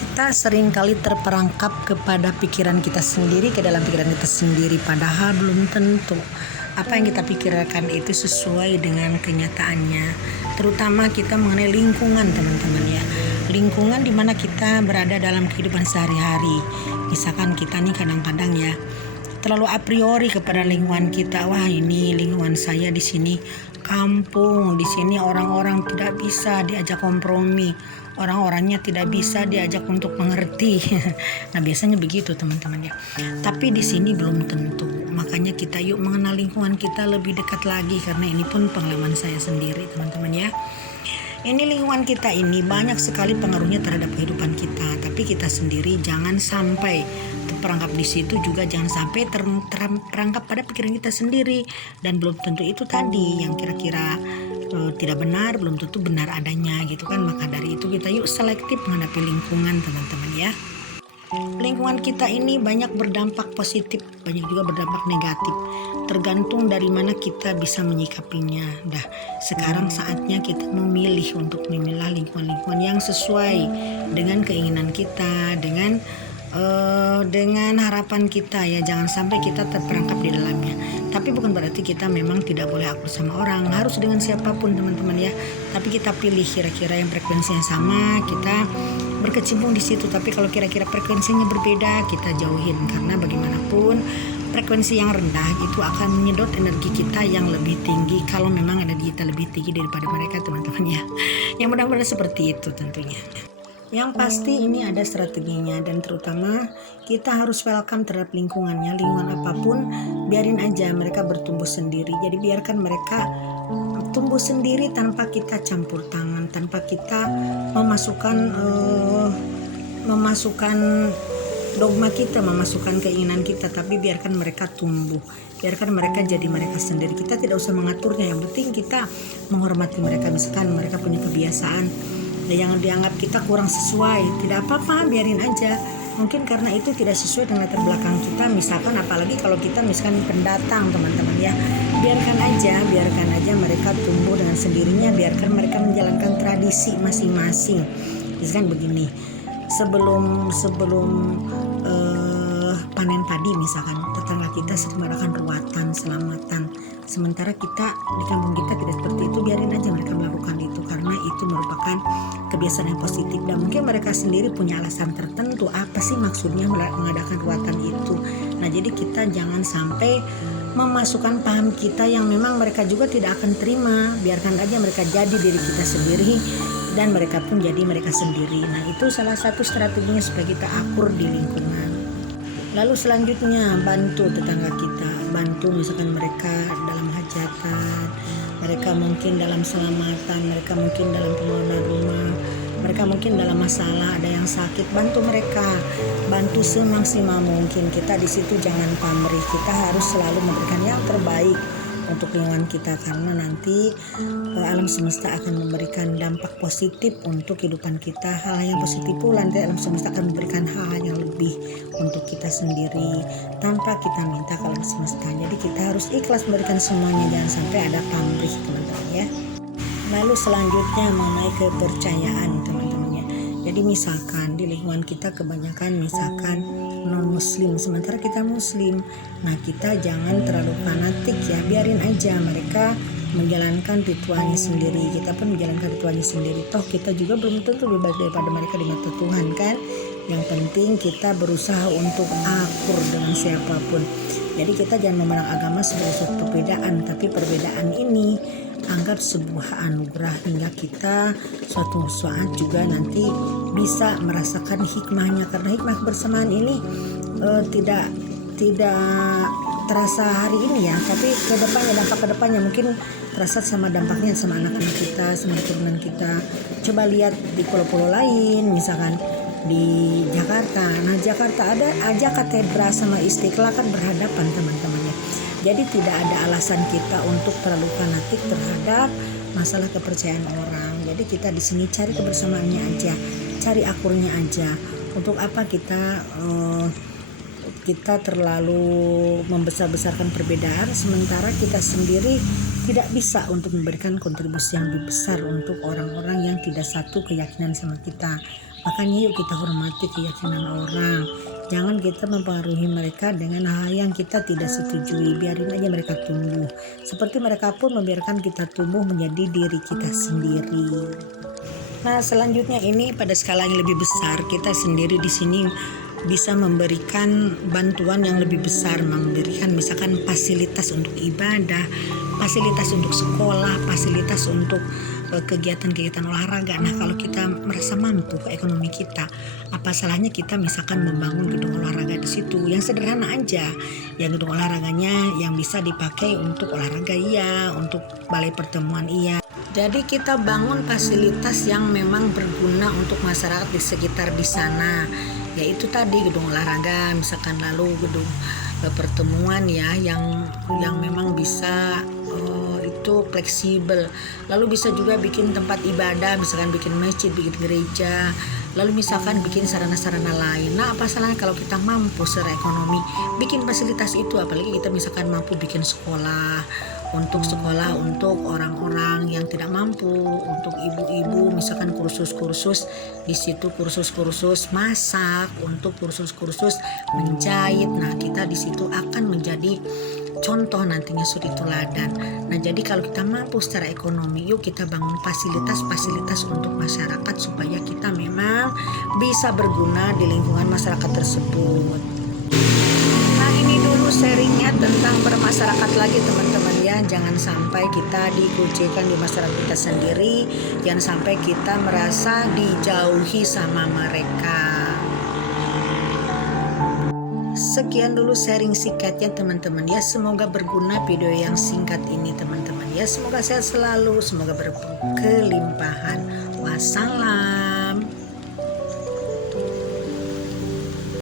Kita seringkali terperangkap kepada pikiran kita sendiri, ke dalam pikiran kita sendiri, padahal belum tentu apa yang kita pikirkan itu sesuai dengan kenyataannya. Terutama kita mengenai lingkungan, teman-teman ya. Lingkungan di mana kita berada dalam kehidupan sehari-hari. Misalkan kita nih kadang-kadang ya terlalu a priori kepada lingkungan kita. Wah, ini lingkungan saya di sini kampung, di sini orang-orang tidak bisa diajak kompromi, orang-orangnya tidak bisa diajak untuk mengerti. Nah, biasanya begitu teman-teman ya. Tapi di sini belum tentu. Makanya kita yuk mengenal lingkungan kita lebih dekat lagi, karena ini pun pengalaman saya sendiri teman-teman ya. Ini lingkungan kita ini banyak sekali pengaruhnya terhadap kehidupan kita, tapi kita sendiri jangan sampai terperangkap di situ, juga jangan sampai terperangkap pada pikiran kita sendiri, dan belum tentu itu tadi yang kira-kira tidak benar, belum tentu benar adanya gitu kan. Maka dari itu kita yuk selektif menghadapi lingkungan teman-teman ya. Lingkungan kita ini banyak berdampak positif, banyak juga berdampak negatif, tergantung dari mana kita bisa menyikapinya. Dah, sekarang saatnya kita memilih untuk memilah lingkungan-lingkungan yang sesuai dengan keinginan kita, dengan harapan kita ya. Jangan sampai kita terperangkap di dalamnya. Tapi bukan berarti kita memang tidak boleh akur sama orang, harus dengan siapapun teman-teman ya. Tapi kita pilih kira-kira yang frekuensinya sama, kita berkecimpung di situ. Tapi kalau kira-kira frekuensinya berbeda, kita jauhin, karena bagaimanapun frekuensi yang rendah itu akan menyedot energi kita yang lebih tinggi kalau memang energi kita lebih tinggi daripada mereka teman-teman ya. Yang mudah-mudahan seperti itu tentunya. Yang pasti ini ada strateginya, dan terutama kita harus welcome terhadap lingkungannya. Lingkungan apapun biarin aja mereka bertumbuh sendiri. Jadi biarkan mereka tumbuh sendiri tanpa kita campur tangan, tanpa kita memasukkan dogma kita, memasukkan keinginan kita. Tapi biarkan mereka tumbuh, biarkan mereka jadi mereka sendiri. Kita tidak usah mengaturnya, yang penting kita menghormati mereka. Misalkan mereka punya kebiasaan yang dianggap kita kurang sesuai, tidak apa-apa, biarin aja. Mungkin karena itu tidak sesuai dengan latar belakang kita, misalkan, apalagi kalau kita misalkan pendatang teman-teman ya. Biarkan aja mereka tumbuh dengan sendirinya, biarkan mereka menjalankan tradisi masing-masing. Misalkan begini, sebelum panen padi misalkan, tetangga kita sering melakukan ruatan, selamatan. Sementara kita di kampung kita tidak seperti itu, biarin aja mereka melakukan itu, karena itu merupakan kebiasaan yang positif. Dan mungkin mereka sendiri punya alasan tertentu, apa sih maksudnya mengadakan ruatan itu. Nah, jadi kita jangan sampai memasukkan paham kita yang memang mereka juga tidak akan terima. Biarkan aja mereka jadi diri kita sendiri, dan mereka pun jadi mereka sendiri. Nah, itu salah satu strateginya supaya kita akur di lingkungan. Lalu selanjutnya, bantu tetangga kita, bantu misalkan mereka dalam hajatan, mereka mungkin dalam selamatan, mereka mungkin dalam pembangunan rumah, mereka mungkin dalam masalah, ada yang sakit, bantu mereka, bantu semaksimal mungkin. Kita di situ jangan pamrih, kita harus selalu memberikan yang terbaik untuk lingkungan kita, karena nanti alam semesta akan memberikan dampak positif untuk kehidupan kita. Hal yang positif pula nanti alam semesta akan memberikan hal yang lebih untuk kita sendiri tanpa kita minta ke alam semesta. Jadi kita harus ikhlas memberikan semuanya, jangan sampai ada pamrih teman-teman ya. Lalu selanjutnya mengenai kepercayaan teman-teman ya. Jadi misalkan di lingkungan kita kebanyakan misalkan non muslim, sementara kita muslim. Nah, kita jangan terlalu fanatik ya, biarin aja mereka menjalankan ritualnya sendiri, kita pun menjalankan ritualnya sendiri. Toh kita juga belum tentu lebih baik daripada mereka di mata Tuhan kan. Yang penting kita berusaha untuk akur dengan siapapun. Jadi kita jangan memandang agama sebagai suatu perbedaan, tapi perbedaan ini anggap sebuah anugerah, hingga kita suatu saat juga nanti bisa merasakan hikmahnya. Karena hikmah kebersamaan ini tidak terasa hari ini ya, tapi kedepannya, dampak kedepannya mungkin terasa sama dampaknya sama anak-anak kita, sama keturunan kita. Coba lihat di pulau-pulau lain, misalkan di Jakarta. Nah, Jakarta ada aja katedral sama Istiqlal kan berhadapan teman-teman ya. Jadi tidak ada alasan kita untuk terlalu fanatik terhadap masalah kepercayaan orang. Jadi kita di sini cari kebersamaannya aja, cari akurnya aja. Untuk apa kita terlalu membesar-besarkan perbedaan, sementara kita sendiri tidak bisa untuk memberikan kontribusi yang lebih besar untuk orang-orang yang tidak satu keyakinan sama kita. Makanya yuk kita hormati keyakinan orang. Jangan kita mempengaruhi mereka dengan hal yang kita tidak setujui. Biarin aja mereka tumbuh. Seperti mereka pun membiarkan kita tumbuh menjadi diri kita sendiri. Nah, selanjutnya ini pada skala yang lebih besar, kita sendiri di sini bisa memberikan bantuan yang lebih besar, memberikan misalkan fasilitas untuk ibadah, fasilitas untuk sekolah, fasilitas untuk kegiatan-kegiatan olahraga. Nah, kalau kita merasa mampu ke ekonomi kita, apa salahnya kita misalkan membangun gedung olahraga di situ yang sederhana aja, yang gedung olahraganya yang bisa dipakai untuk olahraga iya, untuk balai pertemuan iya. Jadi kita bangun fasilitas yang memang berguna untuk masyarakat di sekitar di sana, yaitu tadi gedung olahraga misalkan, lalu gedung pertemuan ya yang memang bisa itu fleksibel, lalu bisa juga bikin tempat ibadah, misalkan bikin masjid, bikin gereja, lalu misalkan bikin sarana-sarana lain. Nah, apa salahnya kalau kita mampu secara ekonomi bikin fasilitas itu, apalagi kita misalkan mampu bikin sekolah untuk orang-orang yang tidak mampu, untuk ibu-ibu misalkan kursus-kursus di situ, kursus-kursus masak, untuk kursus-kursus menjahit. Nah, kita di situ akan menjadi contoh nantinya suri teladan. Nah, jadi kalau kita mampu secara ekonomi, yuk kita bangun fasilitas-fasilitas untuk masyarakat supaya kita memang bisa berguna di lingkungan masyarakat tersebut. Nah, ini dulu sharingnya tentang bermasyarakat lagi teman-teman ya. Jangan sampai kita dikucilkan di masyarakat kita sendiri, jangan sampai kita merasa dijauhi sama mereka. Sekian dulu sharing singkatnya teman-teman ya. Semoga berguna video yang singkat ini teman-teman ya. Semoga sehat selalu, semoga berkelimpahan. Wassalam.